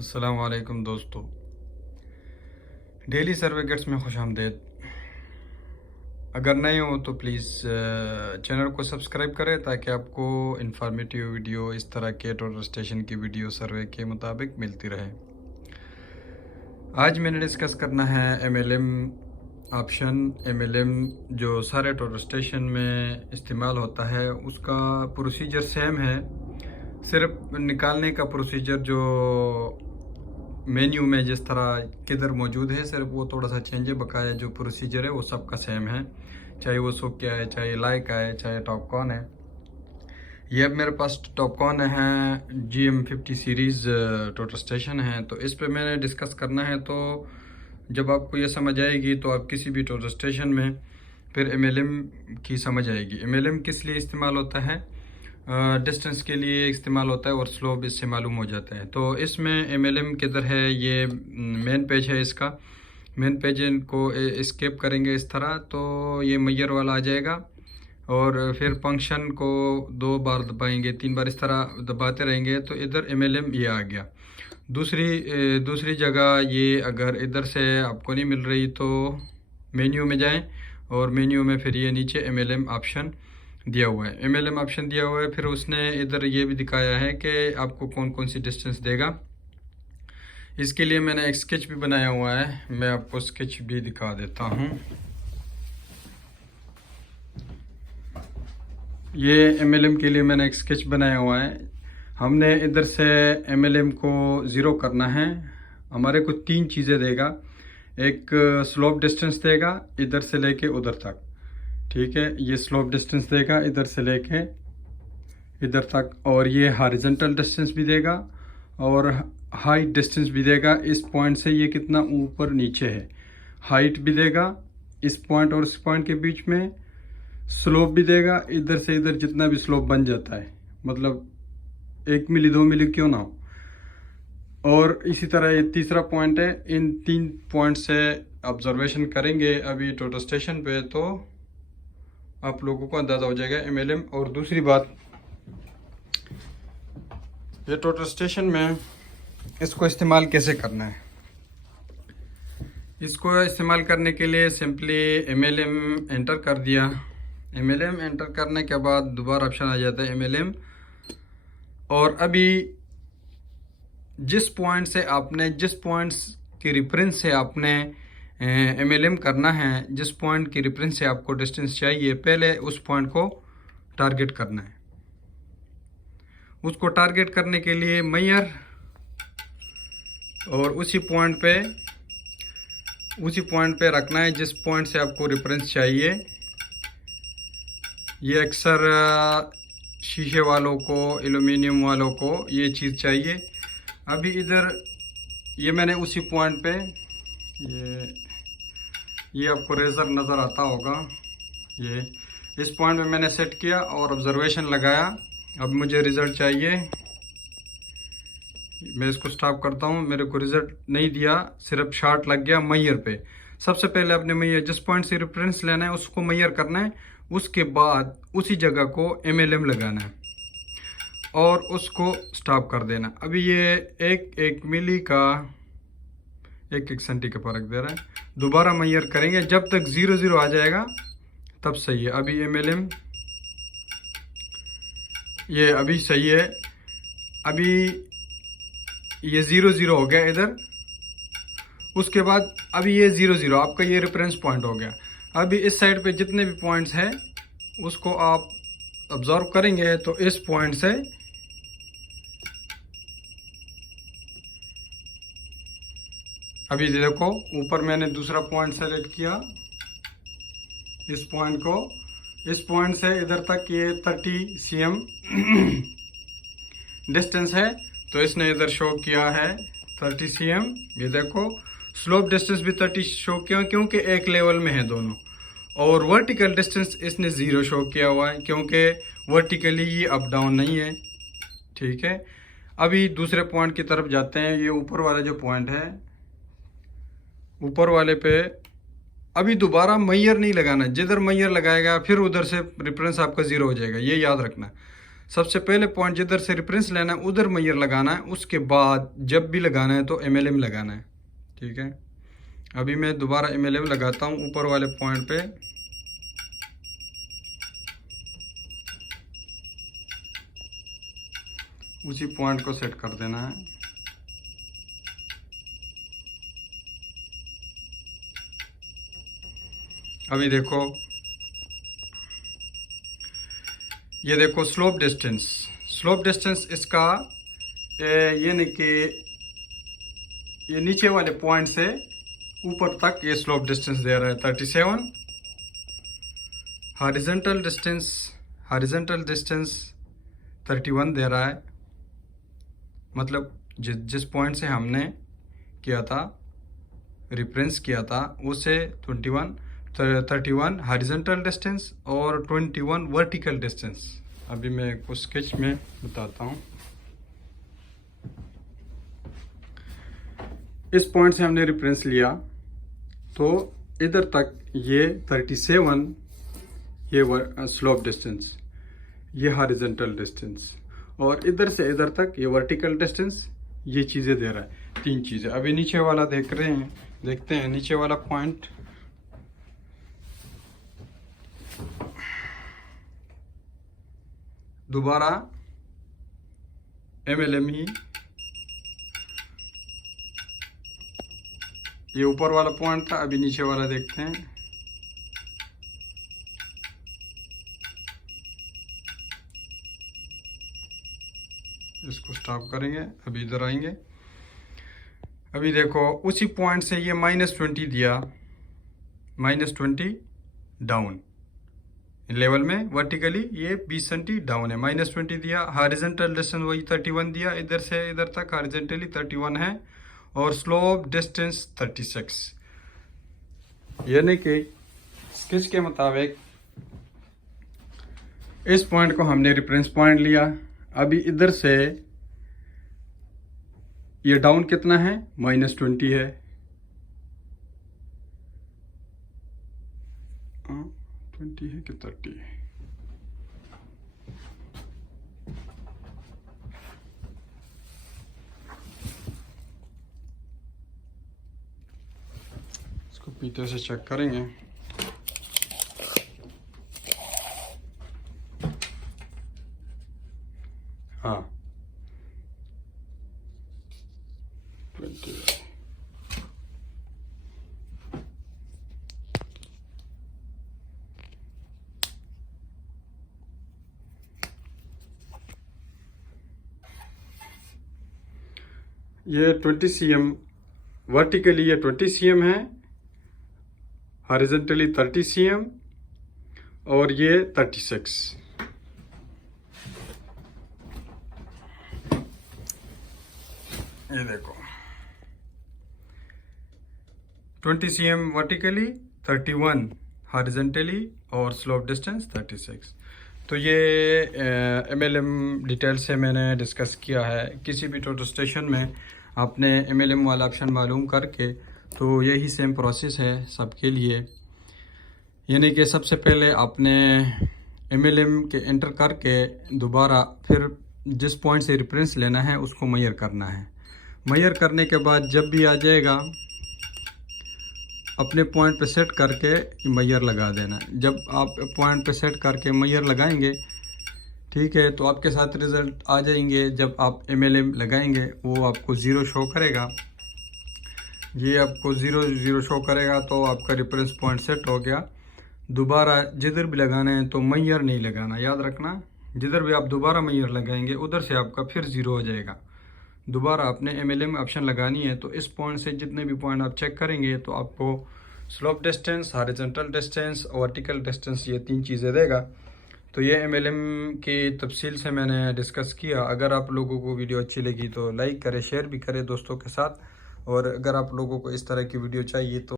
अस्सलाम वालेकुम दोस्तों। डेली सर्वे गेट्स में खुशामदीद। अगर नए हो तो प्लीज़ चैनल को सब्सक्राइब करें ताकि आपको इंफॉर्मेटिव वीडियो इस तरह के टोटल स्टेशन की वीडियो सर्वे के मुताबिक मिलती रहे। आज मैंने डिस्कस करना है MLM ऑप्शन। MLM जो सारे टोटल स्टेशन में इस्तेमाल होता है उसका प्रोसीजर सेम है, सिर्फ निकालने का प्रोसीजर जो मेन्यू में जिस तरह किधर मौजूद है सिर्फ वो थोड़ा सा चेंज है। बकाया जो प्रोसीजर है वो सबका सेम है, चाहे वो सोक्या है, चाहे लाइक है, चाहे टॉपकॉन है। ये अब मेरे पास टॉपकॉन है, GM50 सीरीज़ टोटल स्टेशन है, तो इस पे मैंने डिस्कस करना है। तो जब आपको ये समझ आएगी तो आप किसी भी टोटल स्टेशन में फिर MLM की समझ आएगी। MLM किस लिए इस्तेमाल होता है, डिस्टेंस के लिए इस्तेमाल होता है और स्लोप इससे मालूम हो जाता है। तो इसमें MLM किधर है, ये मेन पेज है। इसका मेन पेज को स्किप करेंगे इस तरह तो ये मैयर वाला आ जाएगा और फिर फंक्शन को 2 बार दबाएंगे, 3 बार इस तरह दबाते रहेंगे तो इधर MLM ये आ गया। दूसरी जगह ये अगर इधर से आपको नहीं मिल रही तो मेन्यू में जाएं और मेन्यू में फिर ये नीचे MLM ऑप्शन दिया हुआ है। MLM ऑप्शन दिया हुआ है, फिर उसने इधर ये भी दिखाया है कि आपको कौन कौन सी डिस्टेंस देगा। इसके लिए मैंने एक स्केच भी बनाया हुआ है, मैं आपको स्केच भी दिखा देता हूँ। ये MLM के लिए मैंने एक स्केच बनाया हुआ है। हमने इधर से MLM को ज़ीरो करना है। हमारे को 3 चीज़ें देगा। एक स्लोप डिस्टेंस देगा इधर से लेके उधर तक, ठीक है। ये स्लोप डिस्टेंस देगा इधर से लेके इधर तक, और ये हॉरिजॉन्टल डिस्टेंस भी देगा और हाइट डिस्टेंस भी देगा। इस पॉइंट से ये कितना ऊपर नीचे है, हाइट भी देगा इस पॉइंट और इस पॉइंट के बीच में। स्लोप भी देगा इधर से इधर जितना भी स्लोप बन जाता है, मतलब 1 मिली 2 मिली क्यों ना हो। और इसी तरह ये तीसरा पॉइंट है। इन 3 पॉइंट से ऑब्जर्वेशन करेंगे अभी टोटल स्टेशन पे तो आप लोगों को अंदाज़ा हो जाएगा MLM। और दूसरी बात, ये टोटल स्टेशन में इसको इस्तेमाल कैसे करना है। इसको इस्तेमाल करने के लिए सिंपली MLM एंटर कर दिया। MLM एंटर करने के बाद दोबारा ऑप्शन आ जाता है MLM, और अभी जिस पॉइंट्स की रेफरेंस से आपने MLM करना है, जिस पॉइंट की रेफरेंस से आपको डिस्टेंस चाहिए, पहले उस पॉइंट को टारगेट करना है। उसको टारगेट करने के लिए मैयर और उसी पॉइंट पे रखना है जिस पॉइंट से आपको रेफरेंस चाहिए। ये अक्सर शीशे वालों को, एल्युमिनियम वालों को ये चीज़ चाहिए। अभी इधर ये मैंने उसी पॉइंट पे ये आपको रेज़र नज़र आता होगा, ये इस पॉइंट पे मैंने सेट किया और ऑब्जर्वेशन लगाया। अब मुझे रिज़ल्ट चाहिए, मैं इसको स्टॉप करता हूँ। मेरे को रिज़ल्ट नहीं दिया, सिर्फ शॉट लग गया मैयर पे। सबसे पहले अपने मैयर जिस पॉइंट से रेफरेंस लेना है उसको मैयर करना है, उसके बाद उसी जगह को MLM लगाना है और उसको स्टॉप कर देना। अभी ये एक मिली का 1 सेंटी का फर्क दे रहा है। दोबारा मैयर करेंगे, जब तक 0 आ जाएगा तब सही है। अभी MLM ये अभी सही है। अभी ये 0 हो गया इधर, उसके बाद अभी ये 0 आपका ये रेफरेंस पॉइंट हो गया। अभी इस साइड पे जितने भी पॉइंट्स हैं उसको आप ऑब्जर्व करेंगे तो इस पॉइंट से अभी देखो ऊपर मैंने दूसरा पॉइंट सेलेक्ट किया, इस पॉइंट से इधर तक ये 30 cm डिस्टेंस है, तो इसने इधर शो किया है 30 cm। ये देखो स्लोप डिस्टेंस भी 30 शो किया क्योंकि एक लेवल में है दोनों, और वर्टिकल डिस्टेंस इसने 0 शो किया हुआ है क्योंकि वर्टिकली ये अप डाउन नहीं है, ठीक है। अभी दूसरे पॉइंट की तरफ जाते हैं। ये ऊपर वाला जो पॉइंट है, ऊपर वाले पे अभी दोबारा मैयर नहीं लगाना। जिधर मैयर लगाएगा फिर उधर से रेफरेंस आपका 0 हो जाएगा, ये याद रखना। सबसे पहले पॉइंट जिधर से रेफरेंस लेना है उधर मैयर लगाना है, उसके बाद जब भी लगाना है तो MLM लगाना है। ठीक है, अभी मैं दोबारा MLM लगाता हूँ ऊपर वाले पॉइंट पे। उसी पॉइंट को सेट कर देना है। अभी देखो, ये देखो स्लोप डिस्टेंस इसका ये नहीं कि ये नीचे वाले पॉइंट से ऊपर तक ये स्लोप डिस्टेंस दे रहा है 37। हॉरिजॉन्टल डिस्टेंस 31 दे रहा है। मतलब जिस पॉइंट से हमने किया था, रेफरेंस किया था, उसे 31 हॉरिजॉन्टल डिस्टेंस और 21 वर्टिकल डिस्टेंस। अभी मैं कुछ स्केच में बताता हूँ। इस पॉइंट से हमने रेफरेंस लिया तो इधर तक ये 37, ये स्लोप डिस्टेंस, ये हॉरिजॉन्टल डिस्टेंस, और इधर से इधर तक ये वर्टिकल डिस्टेंस, ये चीज़ें दे रहा है, 3 चीज़ें। अभी नीचे वाला देखते हैं नीचे वाला पॉइंट। दोबारा MLM ही, ये ऊपर वाला पॉइंट था, अभी नीचे वाला देखते हैं। इसको स्टॉप करेंगे, अभी इधर आएंगे। अभी देखो उसी पॉइंट से ये -20 दिया, -20 डाउन लेवल में, वर्टिकली ये 20 सेंटी डाउन है, -20 दिया। हॉरिजॉन्टल डिस्टेंस वही 31 दिया, इधर से इधर तक हॉरिजॉन्टली 31 है, और स्लोप डिस्टेंस 36। यानी कि स्केच के मुताबिक इस पॉइंट को हमने रेफरेंस पॉइंट लिया। अभी इधर से ये डाउन कितना है, -20 है, 20 है कि 30 है। इसको पीछे से चेक करेंगे। हाँ 20 है। ये 20 cm, वर्टिकली ये 20 cm है, हॉरिजॉन्टली 30 cm, और ये 36। ये देखो 20 cm वर्टिकली, 31 हॉरिजॉन्टली, और स्लोप डिस्टेंस 36। तो ये MLM डिटेल से मैंने डिस्कस किया है। किसी भी टोटो स्टेशन में आपने MLM वाला ऑप्शन मालूम करके, तो यही सेम प्रोसेस है सबके लिए। यानी कि सबसे पहले आपने MLM के एंटर करके दोबारा फिर जिस पॉइंट से रेफरेंस लेना है उसको मैयर करना है। मैयर करने के बाद जब भी आ जाएगा अपने पॉइंट पे सेट करके मैयर लगा देना। जब आप पॉइंट पे सेट करके मैयर लगाएंगे, ठीक है, तो आपके साथ रिज़ल्ट आ जाएंगे। जब आप MLM लगाएंगे वो आपको 0 शो करेगा, ये आपको 0 शो करेगा, तो आपका रेफरेंस पॉइंट सेट हो गया। दोबारा जिधर भी लगाना है तो मैयर नहीं लगाना, याद रखना। जिधर भी आप दोबारा मैयर लगाएंगे उधर से आपका फिर 0 हो जाएगा। दोबारा आपने MLM ऑप्शन लगानी है तो इस पॉइंट से जितने भी पॉइंट आप चेक करेंगे तो आपको slope distance, horizontal distance, vertical distance, ये 3 चीज़ें देगा। तो ये MLM की तफसील से मैंने डिस्कस किया। अगर आप लोगों को वीडियो अच्छी लगी तो लाइक करें, शेयर भी करें दोस्तों के साथ, और अगर आप लोगों को इस तरह की वीडियो चाहिए तो